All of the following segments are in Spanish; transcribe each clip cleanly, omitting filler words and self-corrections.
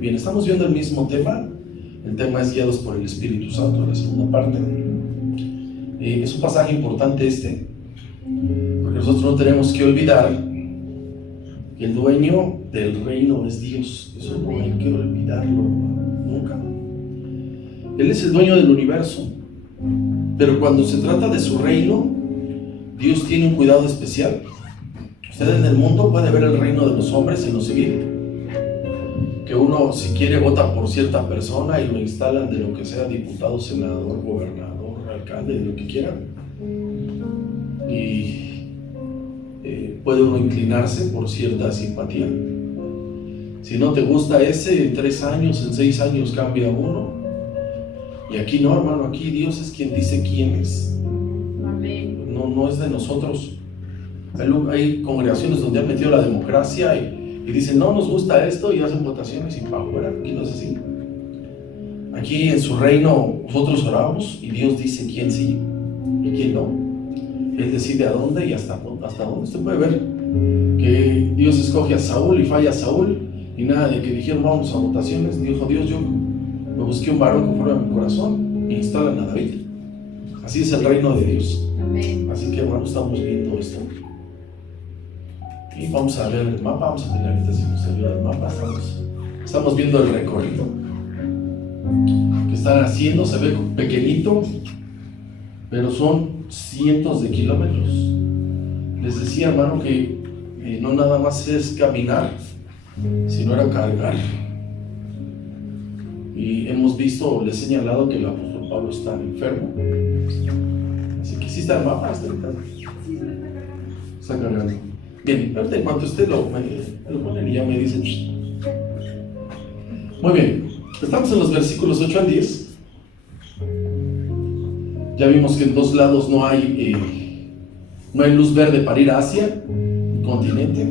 Bien, estamos viendo el mismo tema. El tema es guiados por el Espíritu Santo, la segunda parte. Es un pasaje importante porque nosotros no tenemos que olvidar que el dueño del reino es Dios. Eso no hay que olvidarlo nunca. Él es el dueño del universo, pero cuando se trata de su reino, Dios tiene un cuidado especial. Usted en el mundo puede ver el reino de los hombres en lo civil, que uno, si quiere, vota por cierta persona y lo instalan de lo que sea, diputado, senador, gobernador, alcalde, de lo que quiera, y puede uno inclinarse por cierta simpatía. Si no te gusta ese, en 3 años, en 6 años cambia uno. Y aquí no, hermano, aquí Dios es quien dice quién es. No es de nosotros. Hay congregaciones donde han metido la democracia y dicen, no nos gusta esto, y hacen votaciones y para afuera. Aquí no es así. Aquí en su reino nosotros oramos y Dios dice quién sí y quién no. Él decide a dónde y hasta dónde. Usted puede ver que Dios escoge a Saúl y falla a Saúl, y nada de que dijeron vamos a votaciones. Dijo Dios, yo me busqué un varón conforme a mi corazón e instalan a David. Así es el reino de Dios. Amén. Así que hermano, estamos viendo esto. Y vamos a ver el mapa, vamos a tener ahorita si nos ayuda el mapa. Estamos viendo el recorrido que están haciendo. Se ve pequeñito, pero son cientos de kilómetros. Les decía, hermano, que no nada más es caminar, sino era cargar. Y hemos visto, les he señalado que el apóstol Pablo está enfermo. Así que sí está el mapa, está cargando. Bien, ahorita en cuanto usted lo pone y ya me dice. Muy bien, estamos en los versículos 8 al 10. Ya vimos que en 2 lados no hay luz verde para ir a Asia, el continente.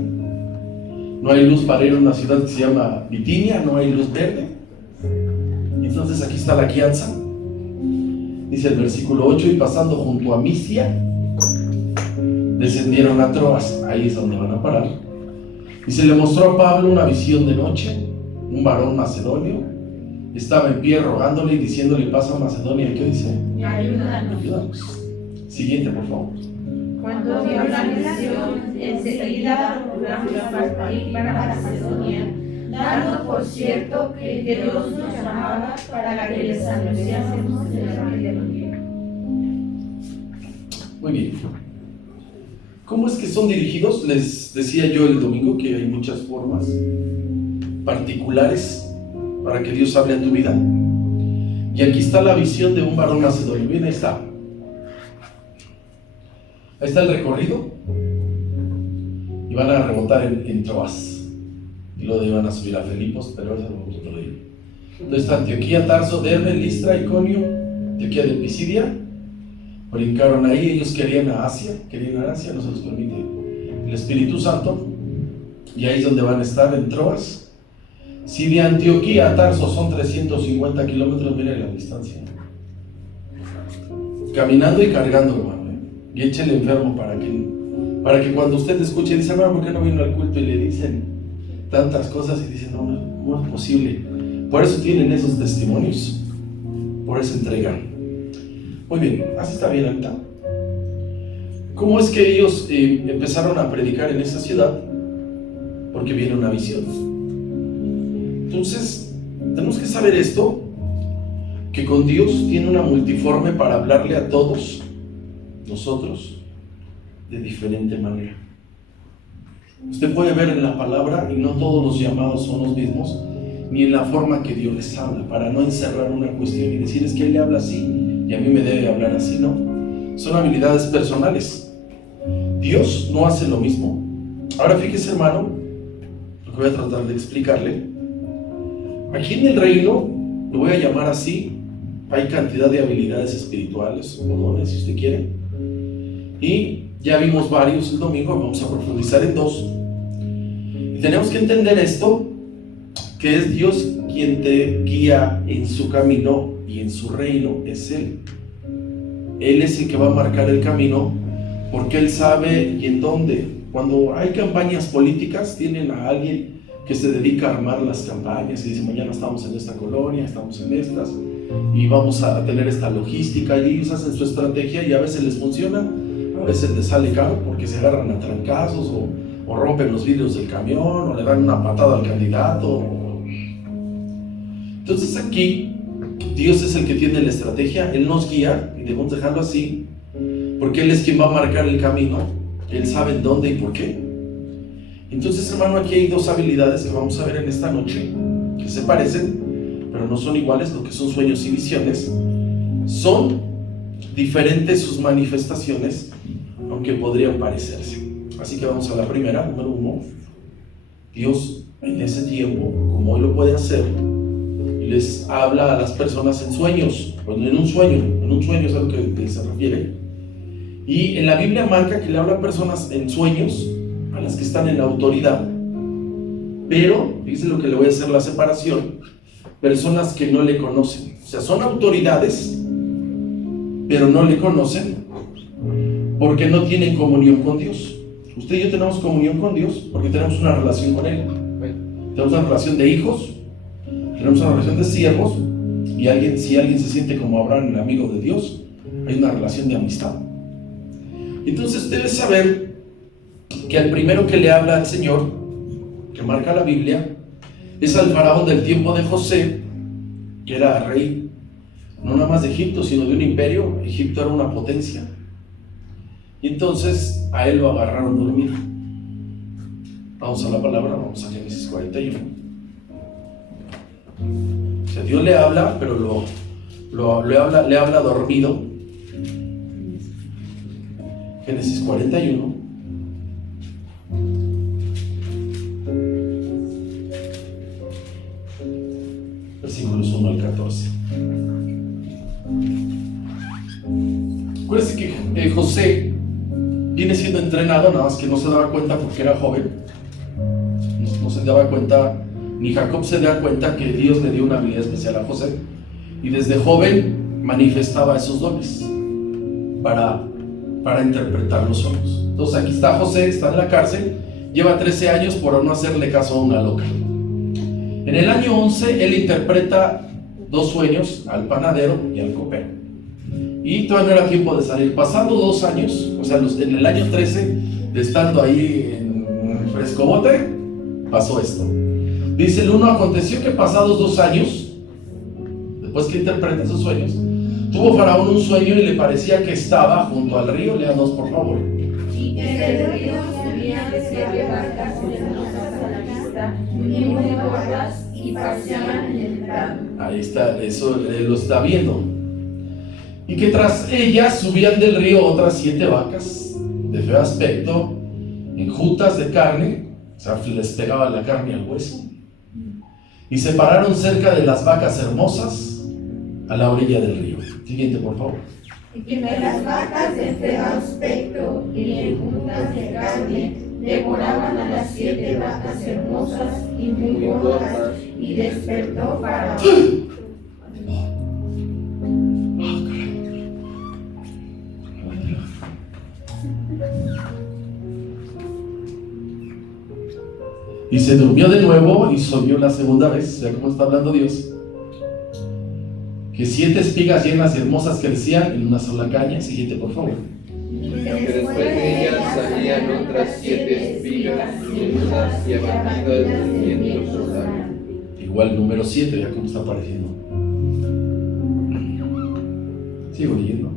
No hay luz para ir a una ciudad que se llama Bitinia, no hay luz verde. Entonces aquí está la guianza. Dice el versículo 8, y pasando junto a Misia, descendieron a Troas. Ahí es donde van a parar. Y se le mostró a Pablo una visión de noche. Un varón macedonio estaba en pie rogándole y diciéndole, pasa a Macedonia. ¿Qué dice? Ayúdanos. Siguiente, por favor. Cuando vio la visión, enseguida procuramos partir para Macedonia, dando por cierto que Dios nos llamaba para que les anunciásemos el evangelio. Muy bien. ¿Cómo es que son dirigidos? Les decía yo el domingo que hay muchas formas particulares para que Dios hable a tu vida. Y aquí está la visión de un varón macedonio. Bien, ahí está. Ahí está el recorrido. Y van a rebotar en Troas. Y luego van a subir a Filipos, pero eso lo vamos a otro día. Entonces está Antioquía, Tarso, Derbe, Listra, Iconio, Antioquía de Pisidia. Brincaron ahí, ellos querían a Asia, no se los permite el Espíritu Santo. Y ahí es donde van a estar, en Troas. Si de Antioquía a Tarso son 350 kilómetros, miren la distancia. Caminando y cargando, hermano. Y échele enfermo para que cuando usted escuche, dice, hermano, ¿por qué no vino al culto? Y le dicen tantas cosas y dicen, no es posible. Por eso tienen esos testimonios, por esa entrega. Muy bien, así está bien ahorita. ¿Cómo es que ellos empezaron a predicar en esa ciudad? Porque viene una visión. Entonces, tenemos que saber esto, que con Dios tiene una multiforme para hablarle a todos nosotros de diferente manera. Usted puede ver en la palabra, y no todos los llamados son los mismos, ni en la forma que Dios les habla, para no encerrar una cuestión y decir, es que Él le habla así, y a mí me debe hablar así. No, son habilidades personales. Dios no hace lo mismo. Ahora fíjese, hermano, lo que voy a tratar de explicarle. Aquí en el reino, lo voy a llamar así, hay cantidad de habilidades espirituales o dones, si usted quiere, y ya vimos varios el domingo, vamos a profundizar en 2. Y tenemos que entender esto, que es Dios quien te guía en su camino y en su reino, es Él. Él es el que va a marcar el camino, porque Él sabe y en dónde. Cuando hay campañas políticas, tienen a alguien que se dedica a armar las campañas y dice, mañana estamos en esta colonia, estamos en estas, y vamos a tener esta logística, y ellos hacen su estrategia y a veces les funciona, a veces les sale caro porque se agarran a trancazos o rompen los vidrios del camión o le dan una patada al candidato. Entonces aquí Dios es el que tiene la estrategia, Él nos guía y debemos dejarlo así porque Él es quien va a marcar el camino, Él sabe en dónde y por qué. Entonces, hermano, aquí hay dos habilidades que vamos a ver en esta noche que se parecen pero no son iguales. Lo que son sueños y visiones son diferentes sus manifestaciones, aunque podrían parecerse. Así que vamos a la primera, número 1. Dios en ese tiempo, como hoy lo puede hacer, les habla a las personas en sueños, en un sueño es a lo que se refiere. Y en la Biblia marca que le habla a personas en sueños, a las que están en la autoridad, pero, fíjense lo que le voy a hacer la separación, personas que no le conocen, o sea, son autoridades, pero no le conocen, porque no tienen comunión con Dios. Usted y yo tenemos comunión con Dios, porque tenemos una relación con Él, tenemos una relación de hijos, tenemos una relación de siervos, y si alguien se siente como Abraham, el amigo de Dios, hay una relación de amistad. Entonces debes saber que al primero que le habla al Señor, que marca la Biblia, es al faraón del tiempo de José, que era rey, no nada más de Egipto, sino de un imperio. Egipto era una potencia. Y entonces a él lo agarraron dormido. Vamos a la palabra, vamos a Génesis 41. O sea, Dios le habla, pero le habla dormido. Génesis 41. Versículos 1 al 14. Acuérdense que José viene siendo entrenado, nada más que no se daba cuenta porque era joven. No se daba cuenta, ni Jacob se da cuenta que Dios le dio una habilidad especial a José. Y desde joven manifestaba esos dones para interpretar los sueños. Entonces aquí está José, está en la cárcel, lleva 13 años por no hacerle caso a una loca. En el año 11 él interpreta 2 sueños, al panadero y al copero. Y todavía no era tiempo de salir. Pasando 2 años, o sea, en el año 13, de estando ahí en Frescobote, pasó esto. Dice el 1, aconteció que pasados 2 años, después que interpreta esos sueños, tuvo Faraón un sueño y le parecía que estaba junto al río. Léanos por favor. Y que del río subían 7 barcas hermosas a la vista, y muy gordas, y paseaban en el prado. Ahí está, eso lo está viendo. Y que tras ellas subían del río otras 7 vacas de feo aspecto, enjutas de carne, o sea, les pegaba la carne al hueso, y se pararon cerca de las vacas hermosas a la orilla del río. Siguiente, por favor. Y que las vacas de feo aspecto y enjutas de carne devoraban a las 7 vacas hermosas y muy gordas, y despertó Faraón. Y se durmió de nuevo y soñó la segunda vez. Ya como está hablando Dios, que 7 espigas llenas y hermosas crecían en una sola caña. Siguiente, por favor. Que después de ellas salían otras 7 espigas menudas y abatidas del viento solar. Igual número 7, ya como está apareciendo. Sigo leyendo.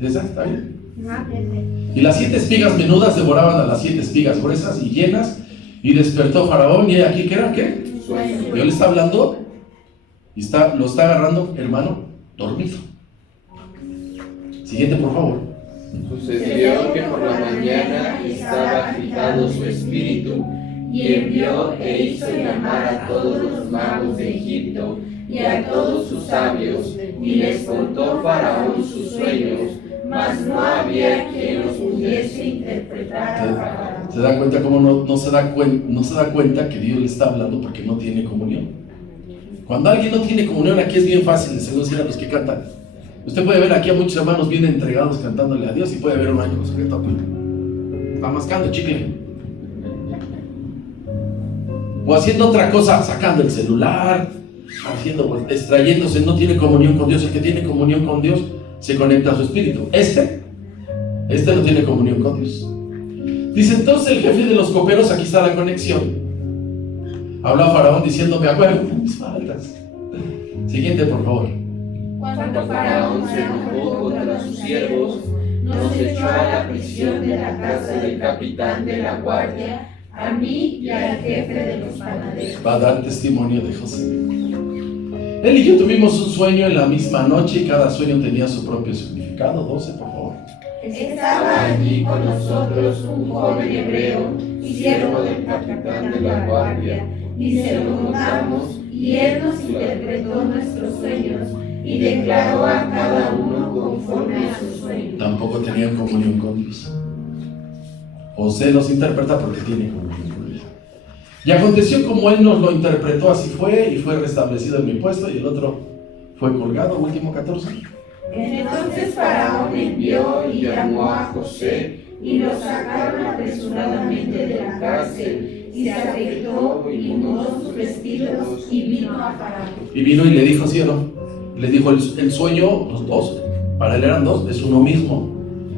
¿Esa está bien? Y las 7 espigas menudas devoraban a las 7 espigas gruesas y llenas. Y despertó Faraón, y aquí, ¿qué era? ¿Qué? Dios le está hablando y lo está agarrando, hermano, dormido. Siguiente, por favor. Sucedió que por la mañana estaba agitado su espíritu, y envió e hizo llamar a todos los magos de Egipto y a todos sus sabios, y les contó Faraón sus sueños, mas no había quien los pudiese interpretar a Faraón. ¿Se da cuenta cómo no se da cuenta que Dios le está hablando porque no tiene comunión? Cuando alguien no tiene comunión, aquí es bien fácil, según decir a los que cantan. Usted puede ver aquí a muchos hermanos bien entregados cantándole a Dios, y puede ver un ángel sujeto a está mascando chicle. o haciendo otra cosa, sacando el celular, extrayéndose, no tiene comunión con Dios. El que tiene comunión con Dios se conecta a su espíritu. Este no tiene comunión con Dios. Dice entonces el jefe de los coperos, aquí está la conexión, habló a Faraón diciendo: me acuerdo de mis faltas. Siguiente, por favor. Cuando Faraón se enojó contra sus siervos, nos echó a la prisión de la casa del capitán de la guardia, a mí y al jefe de los panaderos. Va a dar testimonio de José. Él y yo tuvimos un sueño en la misma noche y cada sueño tenía su propio significado. 12, por favor. Estaba allí con nosotros un joven hebreo, siervo del capitán de la guardia, y se lo contamos, y él nos interpretó nuestros sueños y declaró a cada uno conforme a su sueño. Tampoco tenían comunión con Dios. José los interpreta porque tiene comunión con Dios. Y aconteció como él nos lo interpretó, así fue, y fue restablecido en mi puesto, y el otro fue colgado. Último 14. Entonces Faraón envió y llamó a José, y lo sacaron apresuradamente de la cárcel, y se afeitó y mudó sus vestidos, y vino a Faraón. Y vino y le dijo, ¿sí o no? Le dijo el sueño, los dos, para él eran dos, es uno mismo.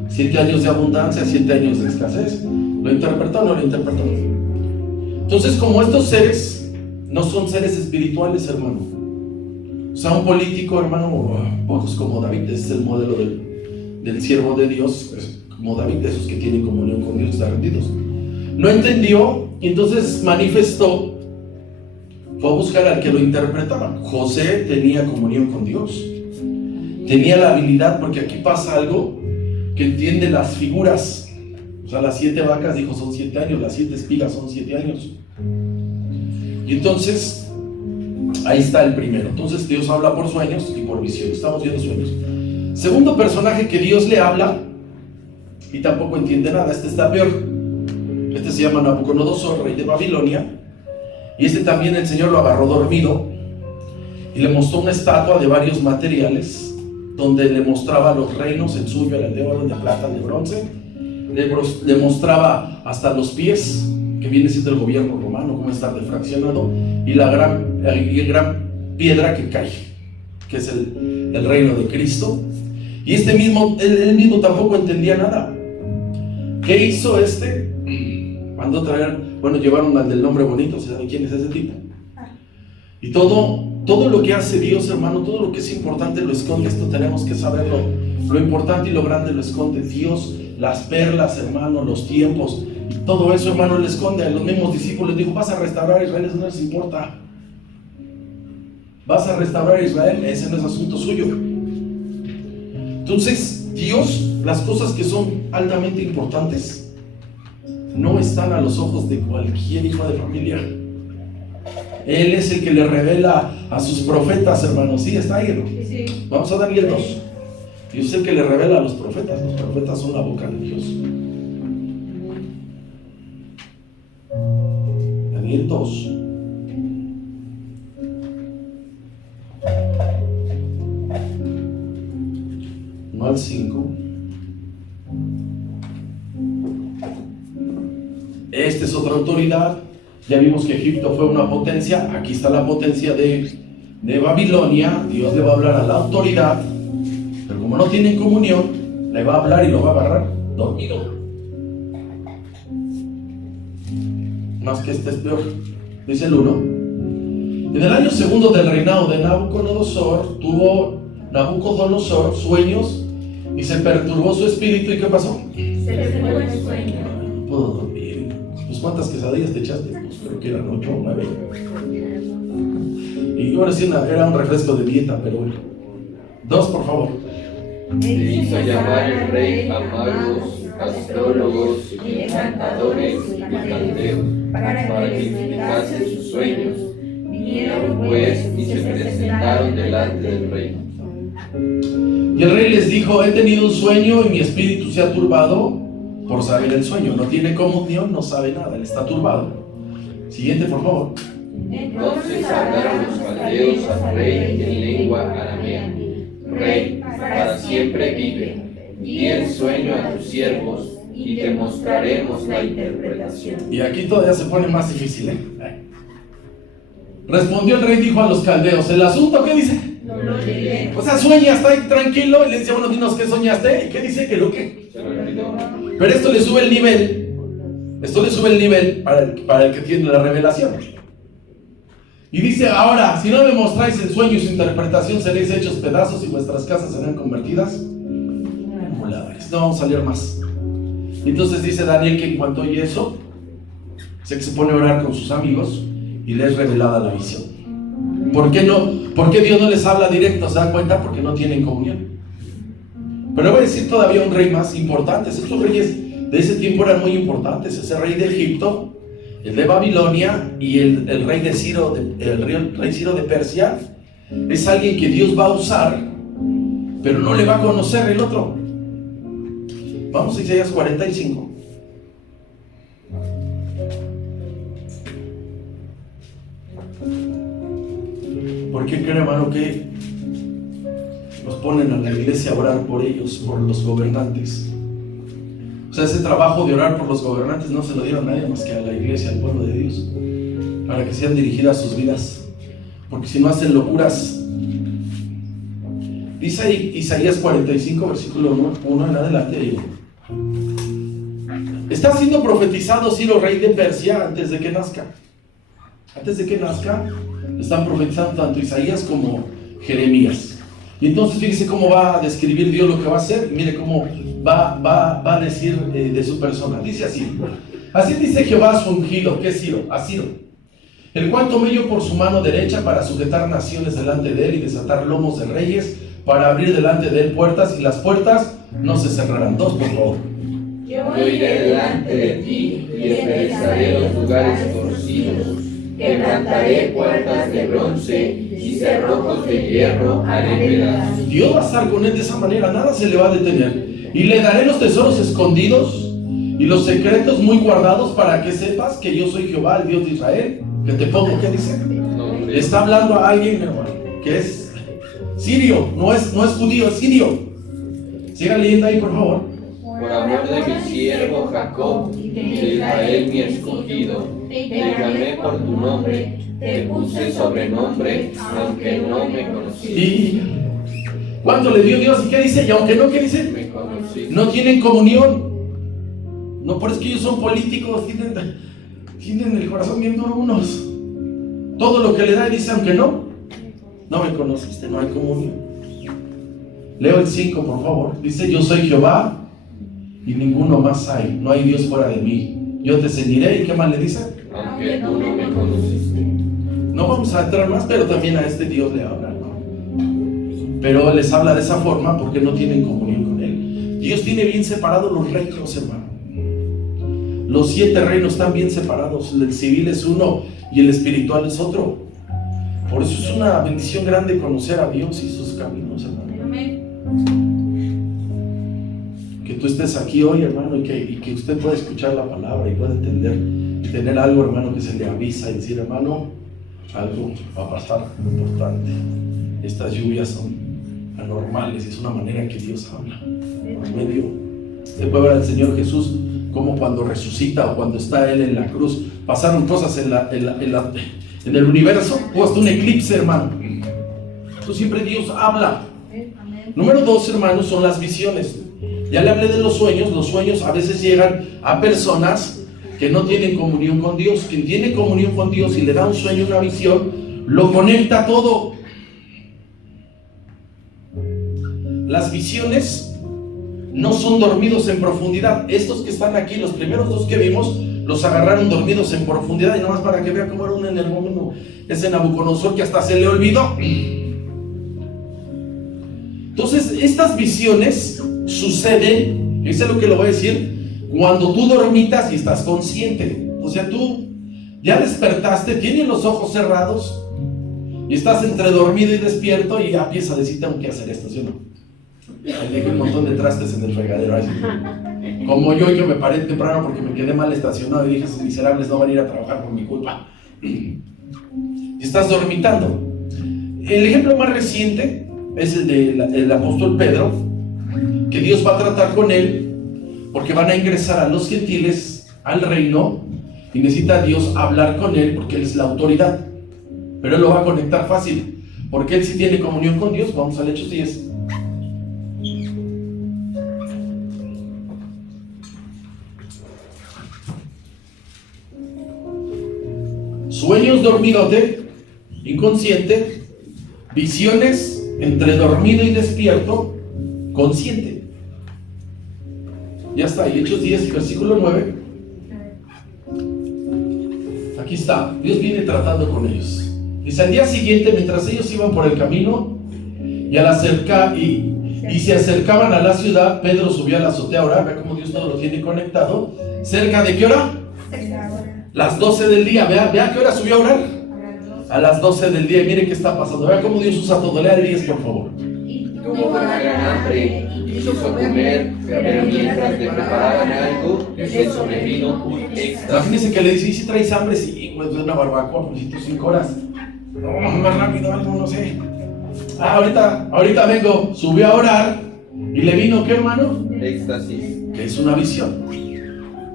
7 años de abundancia, 7 años de escasez. ¿Lo interpretó o no lo interpretó? Entonces, como estos seres no son seres espirituales, hermano. O sea, un político, hermano, pocos como David, ese es el modelo del siervo de Dios, como David, esos que tienen comunión con Dios, están rendidos. No entendió y entonces manifestó, fue a buscar al que lo interpretaba. José tenía comunión con Dios, tenía la habilidad, porque aquí pasa algo, que entiende las figuras. O sea, las 7 vacas, dijo, son 7 años, las 7 espigas son 7 años. Y entonces, ahí está el primero. Entonces Dios habla por sueños y por visión. Estamos viendo sueños. Segundo personaje que Dios le habla y tampoco entiende nada. Este está peor. Este se llama Nabucodonosor, rey de Babilonia. Y este también el Señor lo agarró dormido y le mostró una estatua de varios materiales donde le mostraba los reinos, el suyo era el de oro, el de plata, el de bronce. Le mostraba hasta los pies, que viene siendo el gobierno romano, cómo está refraccionado, y la gran piedra que cae, que es el reino de Cristo. Y él mismo tampoco entendía nada. ¿Qué hizo este? Mandó traer, llevaron al del nombre bonito, ¿se sabe quién es ese tipo? Y todo lo que hace Dios, hermano, todo lo que es importante lo esconde. Esto tenemos que saberlo. Lo importante y lo grande lo esconde Dios. Las perlas, hermano, los tiempos, todo eso, hermano, lo esconde. A los mismos discípulos dijo: vas a restaurar a Israel, eso no les importa. Vas a restaurar a Israel, ese no es asunto suyo. Entonces, Dios, las cosas que son altamente importantes no están a los ojos de cualquier hijo de familia. Él es el que le revela a sus profetas, hermanos. Sí, está ahí, ¿no? Sí. Vamos a Daniel 2. Dios es el que le revela a los profetas. Los profetas son la boca de Dios. Daniel 2. No al 5. Esta es otra autoridad. Ya vimos que Egipto fue una potencia. Aquí está la potencia de Babilonia. Dios le va a hablar a la autoridad, pero como no tienen comunión, le va a hablar y lo va a agarrar dormido. Más que este es peor. Dice el 1. En el año segundo del reinado de Nabucodonosor, tuvo Nabucodonosor sueños y se perturbó su espíritu. ¿Y qué pasó? Se le fue el sueño. No puedo dormir. Pues ¿cuántas quesadillas te echaste? Pues creo que eran 8 o 9. Y ahora sí era un refresco de dieta, pero bueno. 2, por favor. E hizo llamar el rey a magos, astrólogos, encantadores y canteros, para que explicasen sus sueños. Vinieron pues y se presentaron delante del rey. Y el rey les dijo: he tenido un sueño y mi espíritu se ha turbado por saber el sueño. No tiene comunión, no sabe nada, él está turbado. Siguiente, por favor. Entonces hablaron los caldeos al rey en lengua aramea: Rey, para siempre vive. Di el sueño a tus siervos y te mostraremos la interpretación. Y aquí todavía se pone más difícil, Respondió el rey, dijo a los caldeos, ¿el asunto qué dice? No lo diré. O sea, sueña, está ahí tranquilo, y le dice, bueno, dinos qué soñaste, ¿y qué dice? ¿Que lo qué? Se me olvidó. Pero esto le sube el nivel, para el que tiene la revelación. Y dice, ahora, si no me mostráis el sueño y su interpretación, seréis hechos pedazos y vuestras casas serán convertidas en muladres. No vamos a leer más. Entonces dice Daniel que en cuanto oye eso, se pone a orar con sus amigos y le es revelada la visión. ¿Por qué no? ¿Por qué Dios no les habla directo? ¿Se dan cuenta? Porque no tienen comunión. Pero voy a decir todavía un rey más importante. Estos reyes de ese tiempo eran muy importantes. Ese rey de Egipto, el de Babilonia y el rey de Ciro, el rey Ciro de Persia, es alguien que Dios va a usar, pero no le va a conocer el otro. Vamos a Isaías 45. ¿Por qué creen, hermano, que nos ponen a la iglesia a orar por ellos, por los gobernantes? O sea, ese trabajo de orar por los gobernantes no se lo dieron a nadie más que a la iglesia, al pueblo de Dios, para que sean dirigidas sus vidas, porque si no hacen locuras. Dice Isaías 45, versículo 1 en adelante. Está siendo profetizado Ciro, rey de Persia, antes de que nazca. Antes de que nazca, están profetizando tanto Isaías como Jeremías. Y entonces fíjese cómo va a describir Dios lo que va a hacer. Mire cómo va a decir de su persona. Dice así: así dice Jehová a su ungido, que es Ciro, a Ciro, el cual tomé yo por su mano derecha para sujetar naciones delante de él y desatar lomos de reyes, para abrir delante de él puertas, y las puertas no se cerrarán. Dos, por favor. Yo iré delante de ti y enderezaré los lugares torcidos, quebrantaré puertas de bronce y cerrojos de hierro haré pedazos. Dios va a estar con él de esa manera, nada se le va a detener. Y le daré los tesoros escondidos y los secretos muy guardados, para que sepas que yo soy Jehová, el Dios de Israel, que te pongo. ¿Qué dice? Le está hablando a alguien, hermano, que es sirio, no es judío, es sirio. Siga leyendo ahí, por favor. Por amor de mi siervo Jacob y de Israel mi escogido, te llamé por tu nombre, te puse sobrenombre, aunque no me conociste. ¿Y cuánto le dio Dios? ¿Y qué dice? ¿Y aunque no, qué dice? Me conociste. No tienen comunión. No, por eso que ellos son políticos, tienen el corazón bien duro unos. Todo lo que le da, dice, aunque no me conociste, no hay comunión. Leo el 5, por favor. Dice, yo soy Jehová y ninguno más hay, no hay Dios fuera de mí. Yo te ceñiré. ¿Y qué más le dice? Aunque tú no me conociste. No vamos a entrar más, pero también a este Dios le habla, ¿no? Pero les habla de esa forma porque no tienen comunión con él. Dios tiene bien separados los reinos, hermano. Los 7 reinos están bien separados. El civil es uno y el espiritual es otro. Por eso es una bendición grande conocer a Dios y sus caminos, hermano. Que tú estés aquí hoy, hermano, y que usted pueda escuchar la palabra y pueda entender y tener algo, hermano, que se le avisa y decir, hermano, algo va a pasar importante. Estas lluvias son anormales y es una manera en que Dios habla por medio. Usted puede ver al Señor Jesús como cuando resucita o cuando está Él en la cruz, pasaron cosas en el universo, o hasta un eclipse, hermano. Entonces siempre Dios habla. Número 2, hermanos, son las visiones. Ya le hablé de los sueños. Los sueños a veces llegan a personas que no tienen comunión con Dios. Quien tiene comunión con Dios y le da un sueño, una visión, lo conecta todo. Las visiones no son dormidos en profundidad. Estos que están aquí, los primeros 2 que vimos, los agarraron dormidos en profundidad. Y nada más para que vean cómo era un energúmeno, ese Nabucodonosor, que hasta se le olvidó. Entonces, estas visiones suceden, eso es lo que le voy a decir, cuando tú dormitas y estás consciente. O sea, tú ya despertaste, tienes los ojos cerrados y estás entre dormido y despierto y ya empiezas a decir, tengo que hacer esto, ¿sí o no? Ahí dejé un montón de trastes en el fregadero, así, como yo que me paré temprano porque me quedé mal estacionado y dije, esos miserables no van a ir a trabajar por mi culpa. Y estás dormitando. El ejemplo más reciente es el del apóstol Pedro, que Dios va a tratar con él porque van a ingresar a los gentiles al reino y necesita Dios hablar con él porque él es la autoridad. Pero Él lo va a conectar fácil, porque Él sí tiene comunión con Dios. Vamos al Hechos 10. Sueños dormidote, inconsciente, visiones entre dormido y despierto, consciente. Ya está, ahí Hechos 10, versículo 9. Aquí está, Dios viene tratando con ellos. Dice, al día siguiente, mientras ellos iban por el camino y se acercaban a la ciudad, Pedro subió a la azotea a orar. Vea cómo Dios todo lo tiene conectado. ¿Cerca de qué hora? Las 12 del día. Vea qué hora subió a orar. A las 12 del día. Y miren qué está pasando. Vea cómo Dios usa todo. Lea el 10, por favor. Tuvo gran hambre y quiso comer, pero mientras le preparaban algo, le sobrevino un éxtasis. Imagínense que le dice, ¿y si traes hambre? Sí, pues una barbacoa, pues 5 horas. No, más rápido, algo, no sé. Ahorita vengo. Subió a orar y le vino, ¿qué, hermano? Éxtasis. Que es una visión.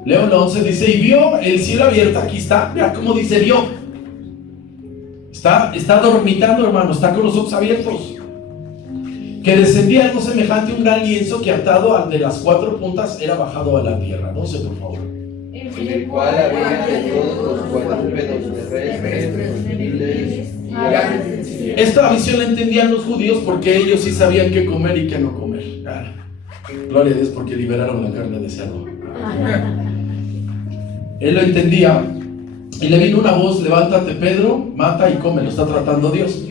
Leo el 11, dice, y vio el cielo abierto. Aquí está, vea cómo dice vio. Está dormitando, hermano, está con los ojos abiertos. Que descendía algo semejante a un gran lienzo que atado al de las 4 puntas era bajado a la tierra. 12, por favor. En el cual había de todos los cuadrúpedos terrestres, reptiles y aves. Esta visión la entendían los judíos porque ellos sí sabían qué comer y qué no comer. Gloria a Dios porque liberaron la carne de cerdo. Él lo entendía y le vino una voz, levántate Pedro, mata y come. Lo está tratando Dios.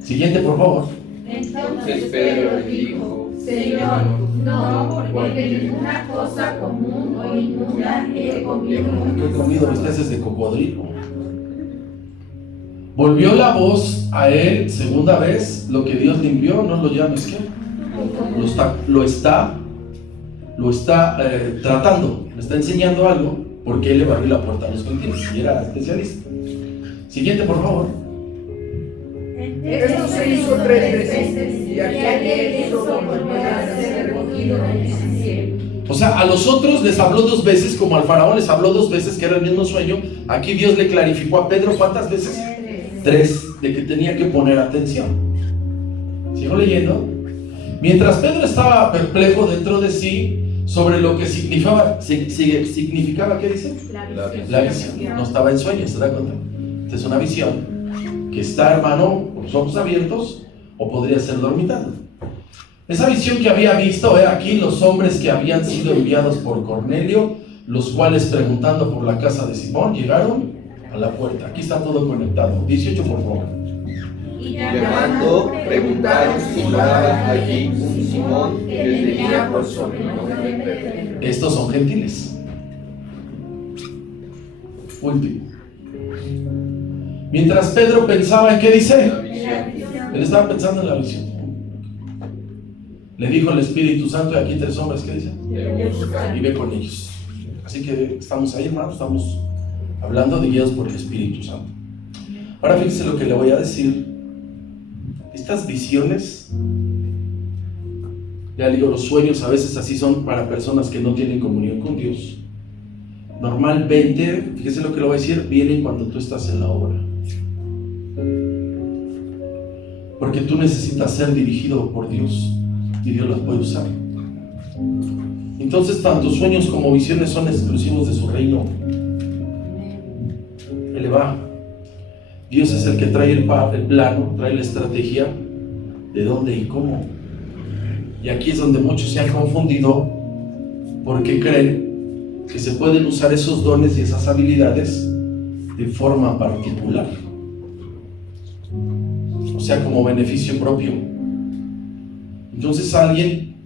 Siguiente, por favor. Entonces Pedro le dijo, Señor, no, porque ninguna cosa común o inmunda he comido. ¿Qué he comido? Este es de cocodrilo. Volvió la voz a él segunda vez. Lo que Dios limpió, no lo llames ¿qué? Lo está tratando, le está enseñando algo, porque él le va a abrir la puerta a los gentiles y era especialista. Siguiente, por favor. Esto se hizo 3 veces y aquel hizo volver a ser recogido en el cielo. O sea, a los otros les habló 2 veces, como al faraón les habló 2 veces, que era el mismo sueño. Aquí Dios le clarificó a Pedro, ¿cuántas veces? 3, de que tenía que poner atención. ¿Sigo leyendo? Mientras Pedro estaba perplejo dentro de sí sobre lo que significaba, ¿qué dice? La visión. No estaba en sueños, ¿se da cuenta? Esta es una visión que está, hermano, con los ojos abiertos, o podría ser dormitando. Esa visión que había visto, aquí los hombres que habían sido enviados por Cornelio, los cuales preguntando por la casa de Simón, llegaron a la puerta. Aquí está todo conectado. 18, por favor. Llamando, preguntaron si moraba allí un Simón que les tenía por sobrenombre. Estos son gentiles. Último. Mientras Pedro pensaba en qué dice, él estaba pensando en la visión. Le dijo el Espíritu Santo, y aquí 3 hombres que dicen, y ve con ellos. Así que estamos ahí, hermano, estamos hablando de guiados por el Espíritu Santo. Ahora fíjese lo que le voy a decir. Estas visiones, ya digo, los sueños a veces así son para personas que no tienen comunión con Dios. Normalmente, fíjese lo que le voy a decir, vienen cuando tú estás en la obra. Porque tú necesitas ser dirigido por Dios y Dios las puede usar. Entonces, tanto sueños como visiones son exclusivos de su reino. Él le va. Dios es el que trae el plano, trae la estrategia de dónde y cómo. Y aquí es donde muchos se han confundido porque creen que se pueden usar esos dones y esas habilidades de forma particular, o sea, como beneficio propio. Entonces alguien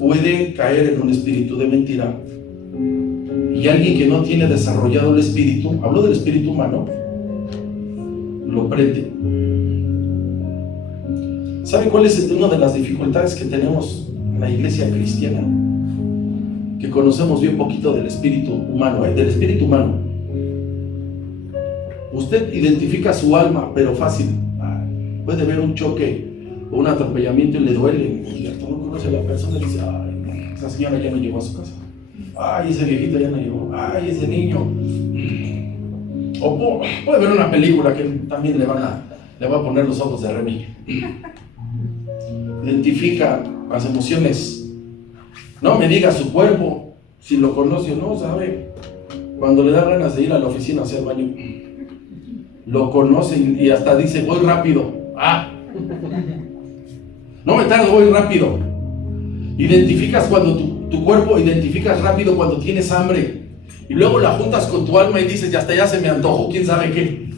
puede caer en un espíritu de mentira, y alguien que no tiene desarrollado el espíritu, hablo del espíritu humano, lo prende. ¿Sabe cuál es una de las dificultades que tenemos en la iglesia cristiana? Que conocemos bien poquito del espíritu humano, del espíritu humano. Usted identifica su alma, pero fácil. Puede ver un choque o un atropellamiento y le duele. Y hasta no conoce a la persona y dice, ay, esa señora ya no llegó a su casa. Ay, ese viejito ya no llegó. Ay, ese niño. O puede ver una película que también le va a poner los ojos de Remy. Identifica las emociones. No me diga su cuerpo, si lo conoce o no, sabe. Cuando le da ganas de ir a la oficina a hacer baño, lo conoce y hasta dice, voy rápido. No me tardo, voy rápido. Identificas cuando tu cuerpo, identificas rápido cuando tienes hambre. Y luego la juntas con tu alma y dices, ya hasta ya se me antojó, quién sabe qué.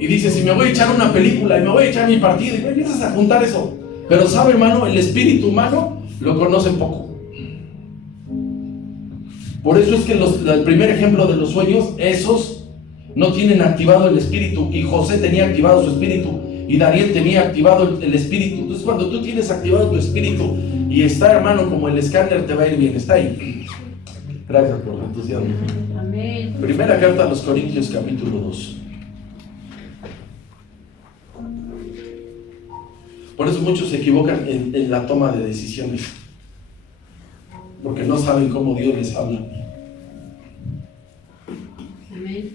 Y dices, si me voy a echar una película y me voy a echar mi partido, y empiezas a juntar eso. Pero sabe, hermano, el espíritu humano lo conoce poco. Por eso es que el primer ejemplo de los sueños, esos no tienen activado el espíritu. Y José tenía activado su espíritu. Y Daniel tenía activado el espíritu. Entonces cuando tú tienes activado tu espíritu y está, hermano, como el escáner, te va a ir bien. Está ahí. Gracias por el entusiasmo. Amén. Primera carta a los Corintios, capítulo 2. Por eso muchos se equivocan en la toma de decisiones, porque no saben cómo Dios les habla. Amén.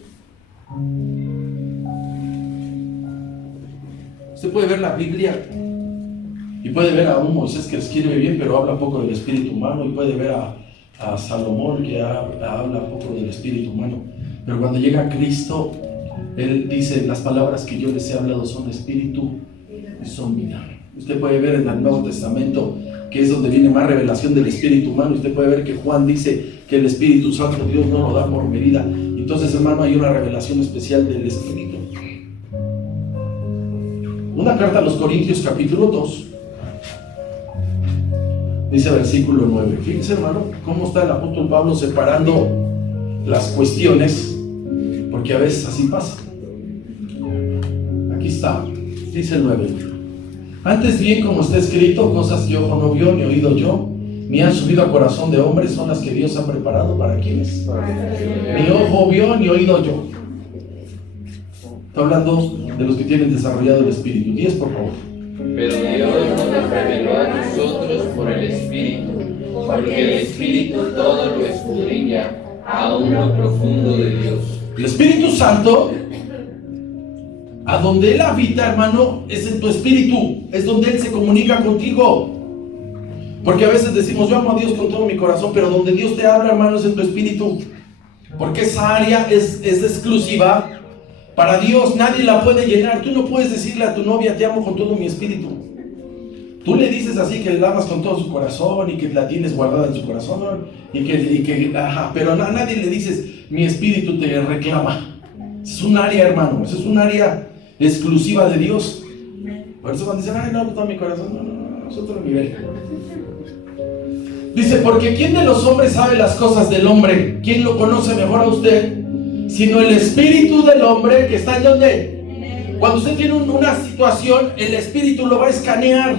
Usted puede ver la Biblia y puede ver a un Moisés que escribe bien, pero habla poco del espíritu humano, y puede ver a Salomón que habla poco del espíritu humano. Pero cuando llega Cristo, Él dice, las palabras que yo les he hablado son espíritu y son vida. Usted puede ver en el Nuevo Testamento, que es donde viene más revelación del espíritu humano. Usted puede ver que Juan dice que el Espíritu Santo Dios no lo da por medida. Entonces, hermano, hay una revelación especial del espíritu. Una carta a los Corintios, capítulo 2, dice versículo 9. Fíjense, hermano, cómo está el apóstol Pablo separando las cuestiones, porque a veces así pasa. Aquí está, dice el 9. Antes bien, como está escrito, cosas que ojo no vio, ni oído yo, ni han subido a corazón de hombre, son las que Dios ha preparado para quienes. Ni ojo vio, ni oído yo. Está hablando de los que tienen desarrollado el espíritu. 10, por favor. Pero Dios nos reveló a nosotros por el Espíritu, porque el Espíritu todo lo escudriña, aún lo profundo de Dios. El Espíritu Santo, a donde Él habita, hermano, es en tu espíritu, es donde Él se comunica contigo. Porque a veces decimos, yo amo a Dios con todo mi corazón, pero donde Dios te habla, hermano, es en tu espíritu. Porque esa área es exclusiva para Dios, nadie la puede llenar. Tú no puedes decirle a tu novia, te amo con todo mi espíritu. Tú le dices así que la amas con todo su corazón y que la tienes guardada en su corazón, ¿no? Pero a nadie le dices, mi espíritu te reclama. Es un área, hermano, eso es un área exclusiva de Dios. Por eso cuando dicen, ay, no, todo mi corazón, no, es otro nivel. Dice, porque ¿quién de los hombres sabe las cosas del hombre? ¿Quién lo conoce mejor a usted? Sino el espíritu del hombre que está en donde. Cuando usted tiene una situación, el espíritu lo va a escanear.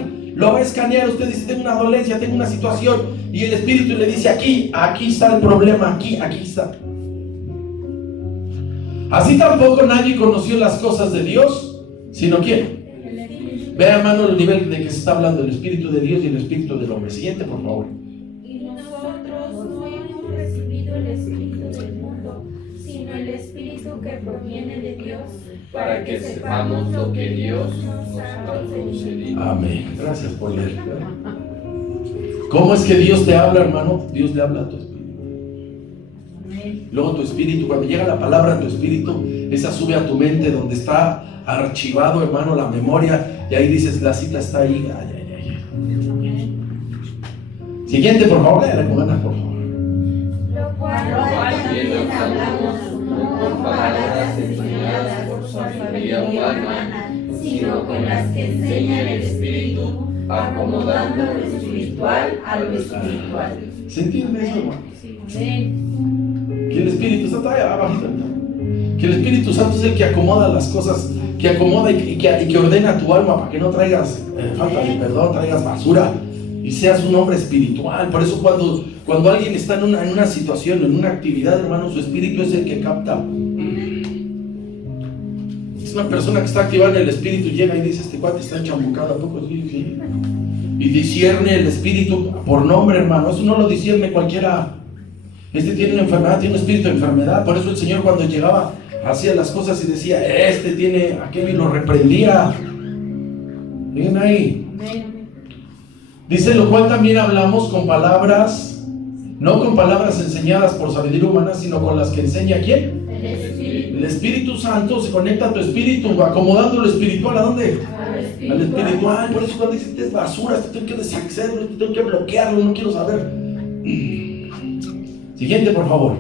Usted dice, tengo una dolencia, tengo una situación, y el espíritu le dice, aquí está el problema, aquí está. Así tampoco nadie conoció las cosas de Dios, sino ¿quién? Vea, hermano, el nivel de que se está hablando, el espíritu de Dios y el espíritu del hombre. Siguiente, por favor. Y nosotros no hemos recibido el espíritu del mundo, sino el espíritu que proviene de Dios, para que sepamos lo que Dios nos ha concedido. Amén. Gracias por leer. ¿Cómo es que Dios te habla, hermano? Dios le habla a tu espíritu. Luego tu espíritu, cuando llega la palabra a tu espíritu, esa sube a tu mente donde está archivado, hermano, la memoria, y ahí dices, la cita está ahí. Siguiente, por favor, léale con ganas, por favor. Lo cual también hablamos no con palabras enseñadas por sabiduría humana, sino con las que enseña el Espíritu, acomodando lo espiritual a lo espiritual. ¿Se entiende eso, hermano? Amén. Que el Espíritu Santo, que el Espíritu Santo es el que acomoda las cosas, que acomoda y que ordena tu alma para que no traigas falta de perdón, traigas basura y seas un hombre espiritual. Por eso cuando alguien está en una situación, en una actividad, hermano, su espíritu es el que capta. Es una persona que está activada en el espíritu, llega y dice, este cuate está chambucado, ¿a poco? Sí. Y discierne el espíritu por nombre, hermano. Eso no lo discierne cualquiera. Este tiene una enfermedad, tiene un espíritu de enfermedad. Por eso el Señor, cuando llegaba hacía las cosas y decía, este tiene aquello, y lo reprendía. Miren ahí. Dice, lo cual también hablamos con palabras, no con palabras enseñadas por sabiduría humana, sino con las que enseña ¿quién? El Espíritu Santo. Se conecta a tu espíritu, acomodando lo espiritual. ¿A dónde? Al espiritual. Por eso cuando dices, es basura, esto tengo que deshacerlo, esto tengo que bloquearlo, no quiero saber. Siguiente, por favor.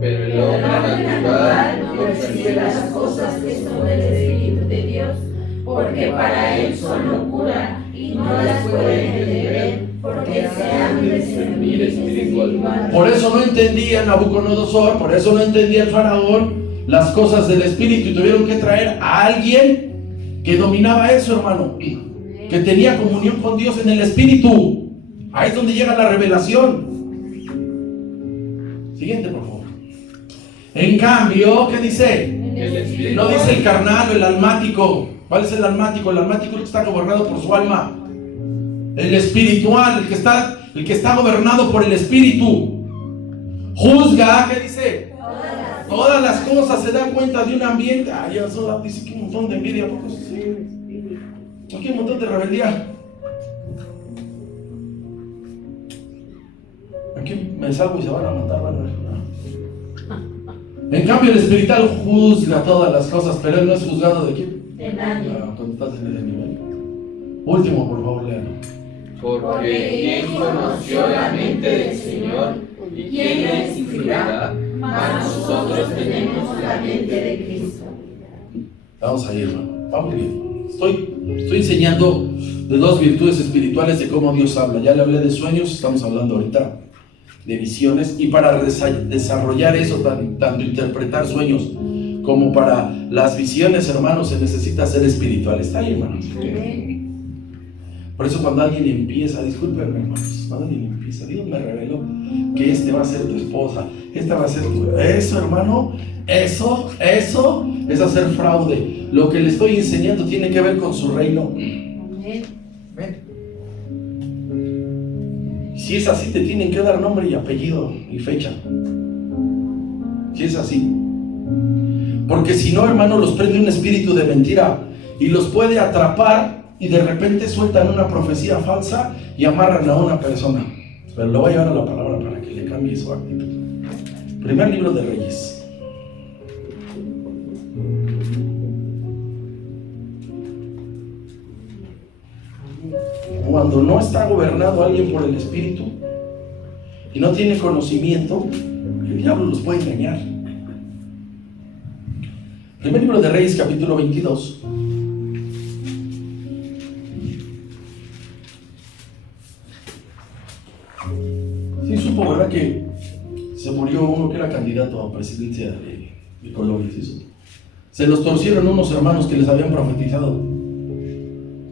Pero el hombre natural no percibe las cosas que son del Espíritu de Dios, porque para él son locura y no las puede entender, porque se han de discernir espiritual. Por eso no entendía Nabucodonosor, por eso no entendía el faraón las cosas del Espíritu, y tuvieron que traer a alguien que dominaba eso, hermano, que tenía comunión con Dios en el Espíritu. Ahí es donde llega la revelación. Siguiente, por favor. En cambio, ¿qué dice? No dice el carnal o el almático. ¿Cuál es el almático? El almático es el que está gobernado por su alma. El espiritual, el que está gobernado por el Espíritu. Juzga, ¿qué dice? Todas las cosas. Se da cuenta de un ambiente. Ya solo dice que un montón de envidia. ¿Por qué sí? Aquí hay un montón de rebeldía. Aquí me salgo y se van a matar, van a ver. En cambio, el espiritual juzga todas las cosas, pero él no es juzgado de quién. De nadie. Cuando estás en ese nivel. Último, por favor, léalo. Porque ¿quién conoció la mente del Señor? ¿Y quién le instruirá? Mas nosotros tenemos la mente de Cristo. Vamos ahí, hermano. Vamos bien. Estoy enseñando de dos virtudes espirituales de cómo Dios habla. Ya le hablé de sueños, estamos hablando ahorita de visiones. Y para desarrollar eso, tanto interpretar sueños como para las visiones, hermanos, se necesita ser espiritual. Está ahí, hermanos. Por eso cuando alguien empieza, discúlpenme, hermanos, cuando alguien empieza, Dios me reveló que este va a ser tu esposa, esta va a ser tu... Eso, hermano, eso es hacer fraude. Lo que le estoy enseñando tiene que ver con su reino. Si es así, te tienen que dar nombre y apellido y fecha. Si es así. Porque si no, hermano, los prende un espíritu de mentira y los puede atrapar, y de repente sueltan una profecía falsa y amarran a una persona. Pero lo voy a llevar a la palabra para que le cambie su actitud. Primer libro de Reyes. Cuando no está gobernado alguien por el Espíritu y no tiene conocimiento, el diablo los puede engañar. Primer libro de Reyes, capítulo 22. Sí supo, ¿verdad? Que se murió uno que era candidato a presidencia de Colombia. ¿Sí? Se los torcieron unos hermanos que les habían profetizado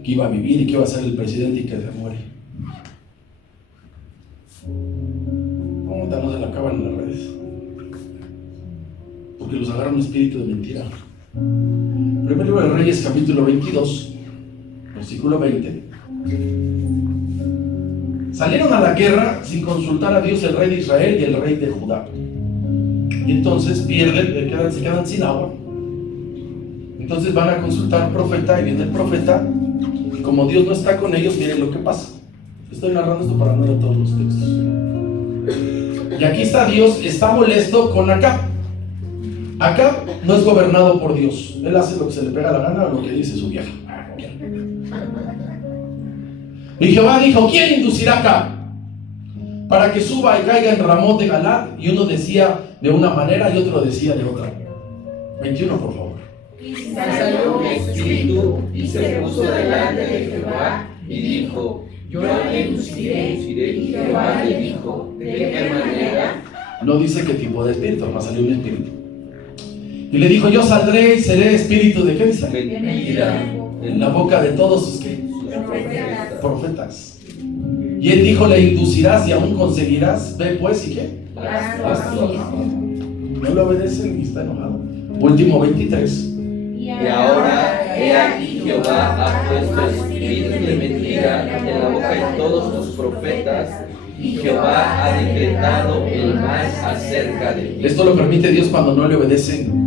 que iba a vivir y que iba a ser el presidente y que se muere. ¿Cómo no se la acaban en las redes? Porque los agarra un espíritu de mentira. Primer libro de Reyes, capítulo 22, versículo 20. Salieron a la guerra sin consultar a Dios, el rey de Israel y el rey de Judá. Y entonces se quedan sin agua. Entonces van a consultar al profeta y viene el profeta. Y como Dios no está con ellos, miren lo que pasa. Estoy narrando esto para no leer todos los textos. Y aquí está Dios, está molesto con Acab. Acab no es gobernado por Dios. Él hace lo que se le pega la gana o lo que dice su vieja. Y Jehová dijo, ¿quién inducirá acá para que suba y caiga en Ramot de Galad? Y uno decía de una manera y otro decía de otra. 21, por favor. Y salió un espíritu y se puso delante de Jehová y dijo, yo le induciré. Y Jehová le dijo, ¿de qué manera? No dice qué tipo de espíritu, más salió un espíritu. Y le dijo, yo saldré y seré espíritu de, ¿qué dice? Mentira. En la boca de todos sus ¿qué? Profetas. Y él dijo, le inducirás y aún conseguirás. Ve pues, ¿y qué? No le obedecen y está enojado. Último 23. Y ahora, he aquí, Jehová ha puesto espíritu de mentira en la boca de todos tus profetas, y Jehová ha decretado el mal acerca de ti. Esto lo permite Dios cuando no le obedecen.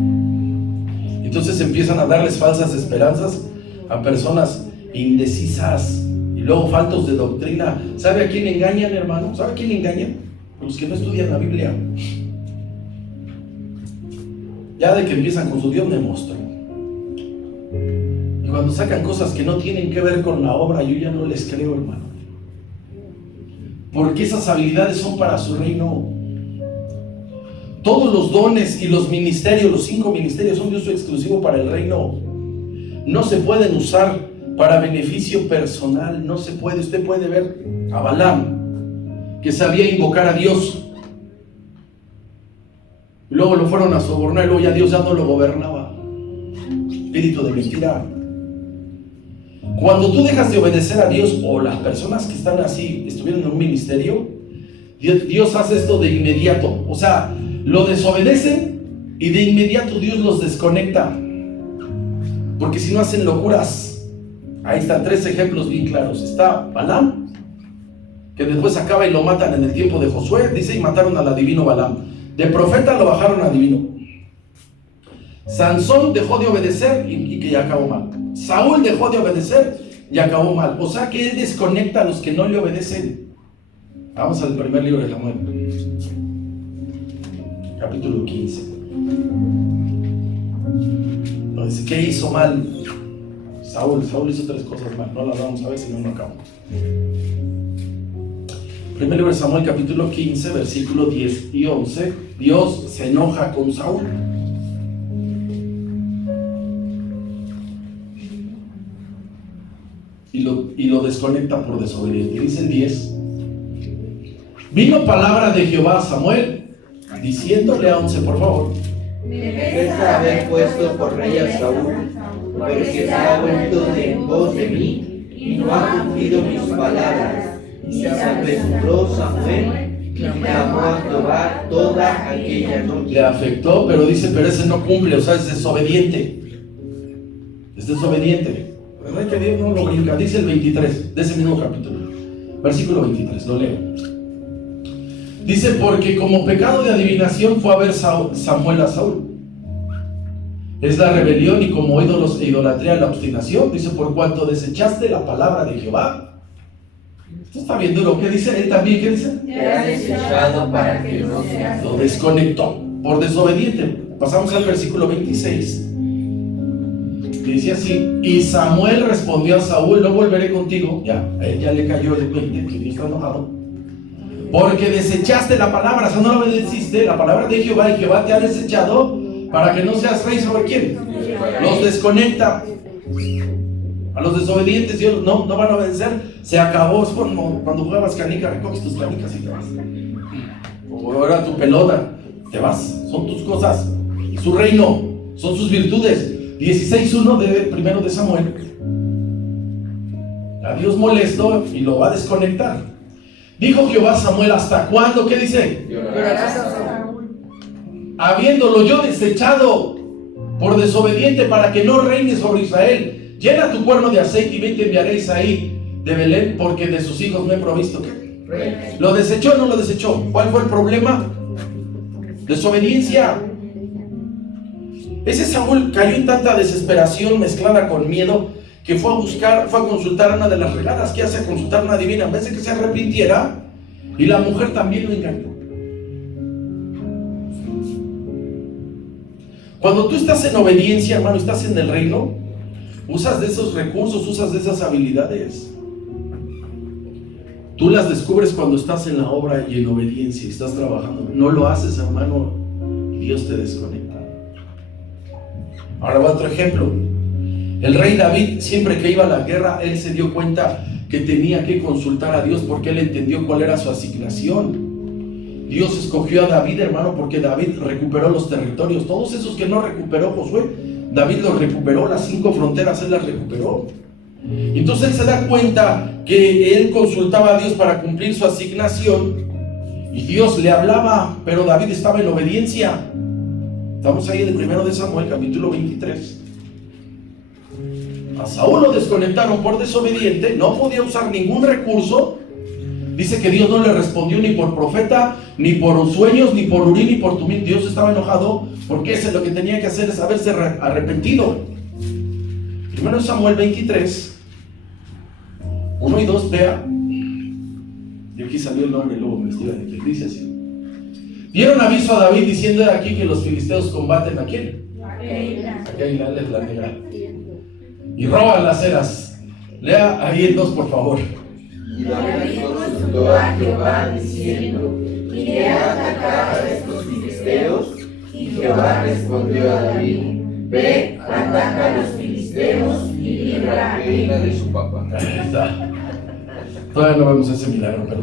Entonces empiezan a darles falsas esperanzas a personas indecisas y luego faltos de doctrina. ¿Sabe a quién engañan, hermano? ¿Sabe a quién engañan? Los que no estudian la Biblia. Ya de que empiezan con su Dios me mostró. Y cuando sacan cosas que no tienen que ver con la obra, yo ya no les creo, hermano. Porque esas habilidades son para su reino. Todos los dones y los ministerios, los 5 ministerios, son de uso exclusivo para el reino. No se pueden usar para beneficio personal. No se puede. Usted puede ver a Balaam, que sabía invocar a Dios. Luego lo fueron a sobornar y luego ya Dios ya no lo gobernaba. Espíritu de mentira. Cuando tú dejas de obedecer a Dios, o las personas que están así estuvieron en un ministerio, Dios hace esto de inmediato. O sea, lo desobedecen y de inmediato Dios los desconecta. Porque si no hacen locuras. Ahí están 3 ejemplos bien claros. Está Balaam, que después acaba y lo matan en el tiempo de Josué. Dice, y mataron al adivino Balaam. De profeta lo bajaron a adivino. Sansón dejó de obedecer y que ya acabó mal. Saúl dejó de obedecer y acabó mal. O sea que él desconecta a los que no le obedecen. Vamos al primer libro de Samuel, capítulo 15. Dice, ¿qué hizo mal Saúl? Saúl hizo 3 cosas mal. No las vamos a ver si no acabamos. Primer libro de Samuel, capítulo 15, versículos 10 y 11. Dios se enoja con Saúl. Y lo desconecta por desobediente. Dice el 10. Vino palabra de Jehová a Samuel, diciéndole a 11, por favor. Debes haber puesto por rey a Saúl, porque se ha vuelto de en pos de mí, y no ha cumplido mis palabras. Y se apresuró Samuel, y clamó a Jehová toda aquella noche. Le afectó, pero dice, pero ese no cumple, o sea, es desobediente. Es desobediente. ¿Verdad que Dios no lo brinca? Dice el 23 de ese mismo capítulo, versículo 23, lo leo. Dice, porque como pecado de adivinación fue a ver Samuel a Saúl. Es la rebelión, y como ídolos e idolatría la obstinación. Dice, por cuanto desechaste la palabra de Jehová. Esto está bien duro. ¿Qué dice él también? ¿Qué dice? Te has desechado para que no seas. Lo desconectó por desobediente. Pasamos al versículo 26. Dice así, y Samuel respondió a Saúl, no volveré contigo. Ya, a él ya le cayó el 20, que Dios está enojado. Porque desechaste la palabra, o sea, no obedeciste la palabra de Jehová, y Jehová te ha desechado para que no seas rey sobre quién. Los desconecta. A los desobedientes Dios no van a obedecer. Se acabó. Es como cuando jugabas canicas, recoges tus canicas y te vas. O ahora tu pelota, te vas. Son tus cosas. Y su reino, son sus virtudes. 16:1 de primero de Samuel. A Dios molesto y lo va a desconectar. Dijo Jehová a Samuel, ¿hasta cuándo? ¿Qué dice? Habiéndolo yo desechado por desobediente para que no reine sobre Israel, llena tu cuerno de aceite y ven, te enviaré a Isaí de Belén, porque de sus hijos me he provisto. ¿Qué? ¿Lo desechó o no lo desechó? ¿Cuál fue el problema? Desobediencia. Ese Saúl cayó en tanta desesperación mezclada con miedo que fue a consultar a una de las regadas que hace, a consultar a una divina, en vez de que se arrepintiera, y la mujer también lo engañó. Cuando tú estás en obediencia, hermano, estás en el reino, usas de esos recursos, usas de esas habilidades. Tú las descubres cuando estás en la obra y en obediencia, estás trabajando. No lo haces, hermano, y Dios te desconecta. Ahora va otro ejemplo. El rey David, siempre que iba a la guerra, él se dio cuenta que tenía que consultar a Dios, porque él entendió cuál era su asignación. Dios escogió a David, hermano, porque David recuperó los territorios. Todos esos que no recuperó Josué, David los recuperó. Las 5 fronteras él las recuperó. Entonces él se da cuenta que él consultaba a Dios para cumplir su asignación, y Dios le hablaba, pero David estaba en obediencia. Estamos ahí en el primero de Samuel, capítulo 23. A Saúl lo desconectaron por desobediente, no podía usar ningún recurso, Dice que Dios no le respondió ni por profeta, ni por sueños, ni por Urim, ni por Tumim. Dios estaba enojado porque ese lo que tenía que hacer es haberse arrepentido. Primero Samuel 23, 1 y 2, vea. Y aquí salió el nombre, luego me estoy de que dice así. Dieron aviso a David diciendo de aquí que los filisteos combaten a quién. Aquella es la negra. Y roban las eras. Lea ahí el 2, por favor. Y David consultó a Jehová diciendo: ¿iré a atacar a estos filisteos? Y Jehová respondió a David: ve, ataca a los filisteos y libra a Keila de su papá. Ahí está. Todavía no vemos ese milagro, pero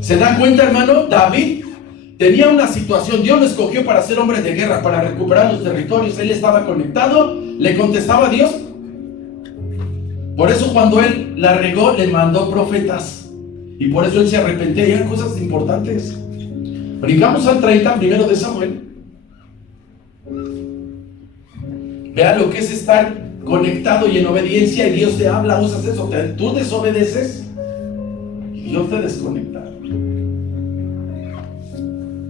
¿se dan cuenta, hermano? David tenía una situación. Dios lo escogió para ser hombre de guerra, para recuperar los territorios. Él estaba conectado, le contestaba a Dios. Por eso cuando él la regó, le mandó profetas. Y por eso él se arrepentía. Y eran cosas importantes. Brincamos al 30, primero de Samuel. Vea lo que es estar conectado y en obediencia, y Dios te habla, usas eso, tú desobedeces y Dios te desconecta.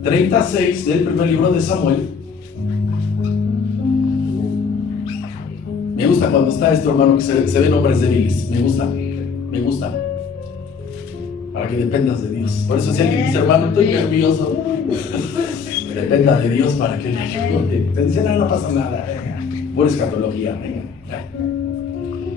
36 del primer libro de Samuel. Me gusta cuando está esto, hermano, que se ven hombres débiles. Me gusta para que dependas de Dios. Por eso si alguien dice, hermano, estoy nervioso, dependa de Dios para que le ayude. Te dice, no pasa nada, pura escatología, venga.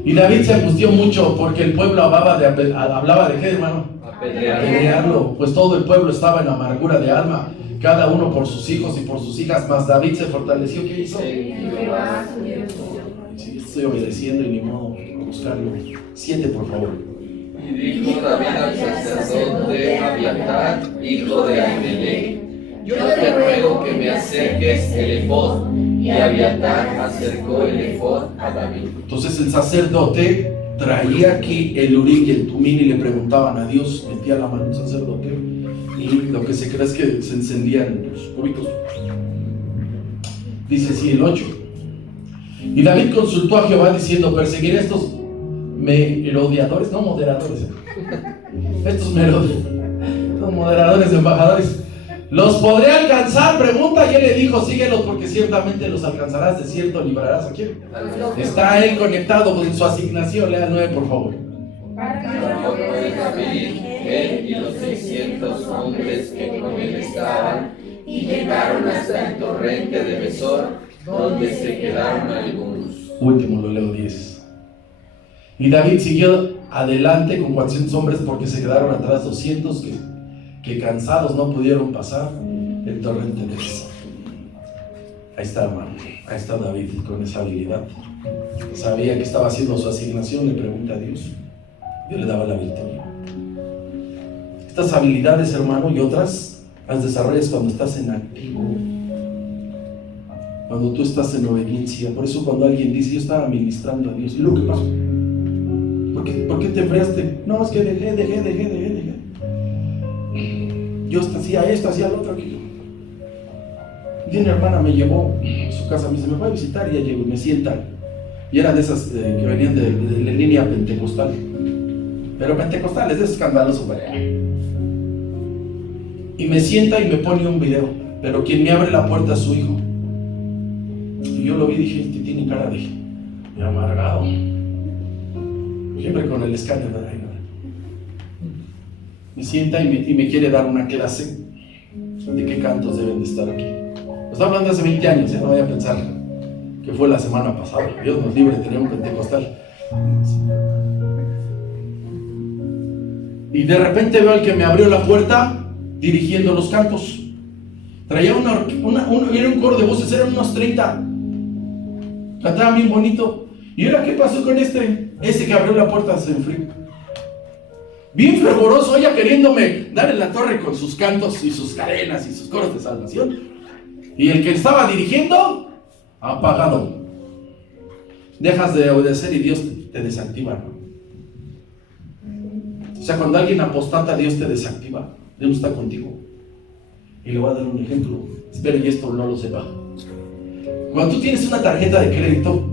Y David se angustió mucho porque el pueblo hablaba de qué, hermano, apedrearlo, pues todo el pueblo estaba en amargura de alma, cada uno por sus hijos y por sus hijas, mas David se fortaleció. ¿Qué hizo? Sí, estoy obedeciendo y ni modo buscarlo. 7, por favor. Y dijo David al sacerdote Abiatar, hijo de Ahimelech: yo te ruego que me acerques el efod. Y Abiatar acercó el efod a David. Entonces el sacerdote traía aquí el Urim y el Tumim y le preguntaban a Dios, metía la mano el sacerdote y lo que se cree es que se encendían los cubitos. Dice así el 8. Y David consultó a Jehová diciendo: perseguiré a estos merodeadores, no moderadores, estos moderadores, embajadores. ¿Los podré alcanzar? Pregunta, y él le dijo: síguelos porque ciertamente los alcanzarás, de cierto librarás a quién. Está él conectado con su asignación. Lea 9, por favor. Tomó pues David, él y los 600 hombres que con él estaban, y llegaron hasta el torrente de Besor, donde se quedaron algunos. Último, lo leo 10. Y David siguió adelante con 400 hombres porque se quedaron atrás 200 que cansados no pudieron pasar el torrente de Besor. Ahí está, hermano. Ahí está David con esa habilidad. Sabía que estaba haciendo su asignación, le pregunta a Dios. Dios le daba la victoria. Estas habilidades, hermano, y otras las desarrollas cuando estás en activo, cuando tú estás en obediencia. Por eso cuando alguien dice: yo estaba ministrando a Dios, ¿y lo que pasó? ¿Por qué te enfriaste? No, es que dejé. Yo hacía esto, hacía lo otro, aquello. Y una hermana me llevó a su casa, me dice: me voy a visitar, y ya llego y me sientan. Y eran de esas que venían de la línea pentecostal. Pero pentecostales, de esos escandalosos, y me sienta y me pone un video, pero quien me abre la puerta es su hijo. Y yo lo vi y dije: este tiene cara de amargado, siempre con el escáner, ¿verdad? Me sienta y me quiere dar una clase de qué cantos deben de estar aquí. Estoy hablando de hace 20 años, no vaya a pensar que fue la semana pasada. Dios nos libre de tener un pentecostal. Y de repente veo al que me abrió la puerta dirigiendo los cantos. Traía era un coro de voces, eran unos 30. Cantaban bien bonito. ¿Y ahora qué pasó con ese que abrió la puerta? Se enfrió. Bien fervoroso, ella queriéndome dar en la torre con sus cantos y sus cadenas y sus coros de salvación. Y el que estaba dirigiendo, apagado. Dejas de obedecer y Dios te desactiva, ¿no? O sea, cuando alguien apostata, Dios te desactiva. Dios no está contigo. Y le voy a dar un ejemplo. Espero y esto no lo sepa. Cuando tú tienes una tarjeta de crédito,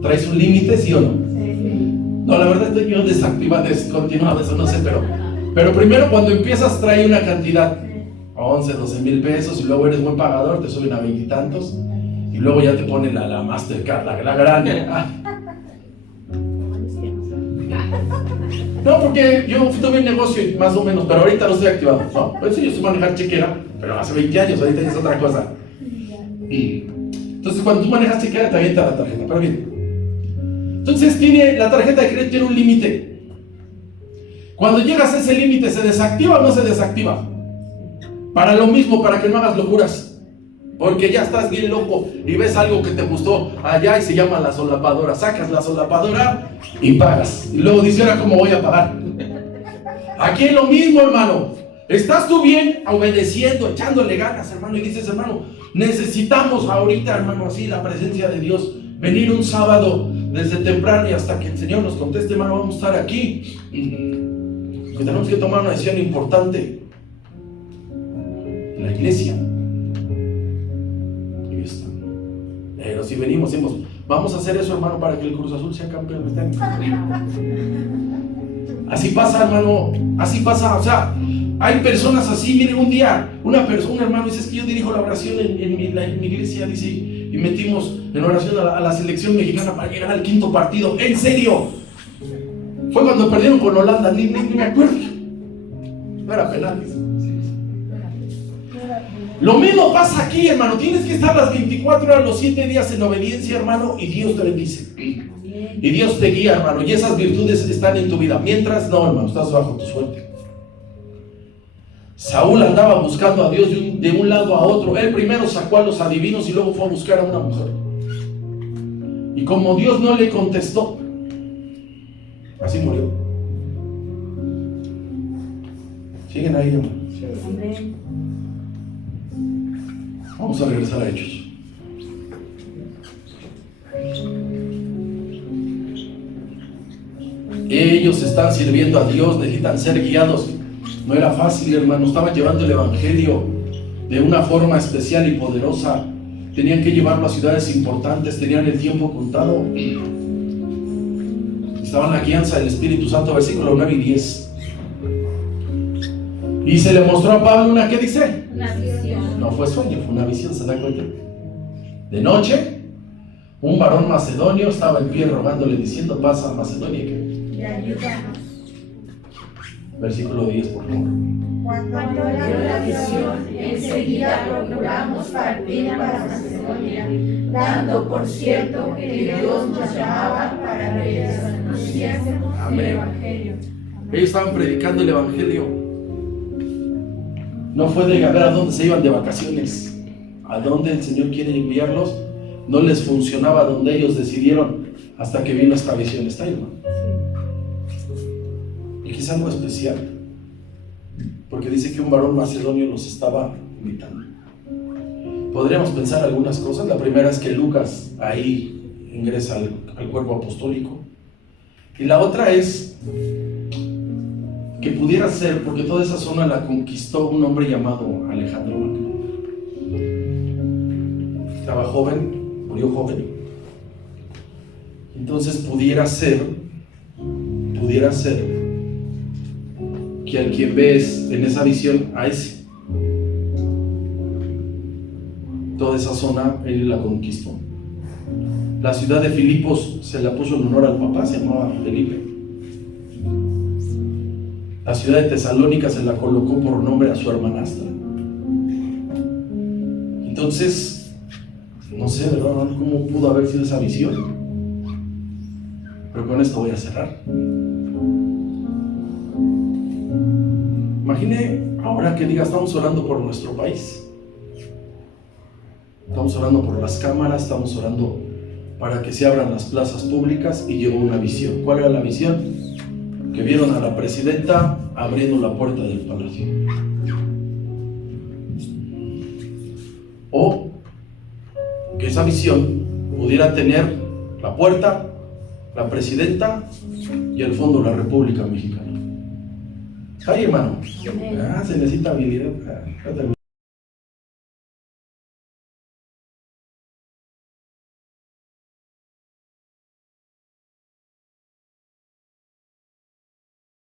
¿traes un límite, sí o no? No, la verdad estoy yo descontinuado, eso no sé, pero primero cuando empiezas trae una cantidad, 11, 12 mil pesos, y luego eres buen pagador, te suben a 20 y tantos, y luego ya te ponen la Mastercard, la grande. No, porque yo tuve un negocio más o menos, pero ahorita no estoy activado, ¿no? Por eso yo estoy manejando chequera, pero hace 20 años, ahorita es otra cosa. Y entonces cuando tú manejas chequera te avienta la tarjeta, pero bien. Entonces la tarjeta de crédito tiene un límite. Cuando llegas a ese límite, ¿se desactiva o no se desactiva? Para lo mismo, para que no hagas locuras. Porque ya estás bien loco y ves algo que te gustó allá y se llama la solapadora. Sacas la solapadora y pagas. Y luego dices, ¿ahora cómo voy a pagar? Aquí es lo mismo, hermano. Estás tú bien obedeciendo, echándole ganas, hermano, y dices, hermano, necesitamos ahorita, hermano, así la presencia de Dios. Venir un sábado desde temprano y hasta que el Señor nos conteste, hermano, vamos a estar aquí. Y tenemos que tomar una decisión importante en la iglesia. Y está. Pero si venimos, decimos, vamos a hacer eso, hermano, para que el Cruz Azul sea campeón. Así pasa, hermano, así pasa. O sea, hay personas así. Miren, un día, una persona, hermano, dice, es que yo dirijo la oración en mi iglesia, dice, y metimos en oración a la selección mexicana para llegar al 5.º partido. ¡En serio! Fue cuando perdieron con Holanda, ni me acuerdo. No era penal. Lo mismo pasa aquí, hermano. Tienes que estar las 24 horas, los 7 días en obediencia, hermano, y Dios te bendice. Y Dios te guía, hermano, y esas virtudes están en tu vida. Mientras, no, hermano, estás bajo tu suerte. Saúl andaba buscando a Dios de un lado a otro. Él primero sacó a los adivinos y luego fue a buscar a una mujer. Y como Dios no le contestó, así murió. ¿Siguen ahí, hermano? Vamos a regresar a Hechos. Ellos están sirviendo a Dios, necesitan ser guiados. No era fácil, hermano. Estaban llevando el evangelio de una forma especial y poderosa. Tenían que llevarlo a ciudades importantes, tenían el tiempo contado. Estaban en la guianza del Espíritu Santo, versículos 9 y 10. Y se le mostró a Pablo una, ¿qué dice? Una visión. No fue sueño, fue una visión, ¿se da cuenta? De noche, un varón macedonio estaba en pie rogándole, diciendo, pasa a Macedonia. Y ayúdanos. Versículo 10, por favor. Cuando dio la visión, enseguida procuramos partir para Macedonia, dando por cierto que Dios nos llamaba para que les anunciásemos el evangelio. Ellos estaban predicando el evangelio. No fue de a ver a dónde se iban de vacaciones, a dónde el Señor quiere enviarlos. No les funcionaba donde ellos decidieron hasta que vino esta visión. Está ahí, hermano. Y que es algo especial, porque dice que un varón macedonio los estaba invitando. Podríamos pensar algunas cosas. La primera es que Lucas ahí ingresa al cuerpo apostólico, y la otra es que pudiera ser porque toda esa zona la conquistó un hombre llamado Alejandro Magno. Estaba joven, murió joven. Entonces pudiera ser que al quien ves en esa visión, a ese, toda esa zona él la conquistó. La ciudad de Filipos se la puso en honor al papá, se llamaba Felipe. La ciudad de Tesalónica se la colocó por nombre a su hermanastra. Entonces, no sé, ¿verdad? ¿Cómo pudo haber sido esa visión? Pero con esto voy a cerrar. Imagine ahora que diga, estamos orando por nuestro país. Estamos orando por las cámaras, estamos orando para que se abran las plazas públicas, y llegó una visión. ¿Cuál era la visión? Que vieron a la presidenta abriendo la puerta del palacio. O que esa visión pudiera tener la puerta, la presidenta y el fondo la República Mexicana. Ay, hermano, se necesita habilidad.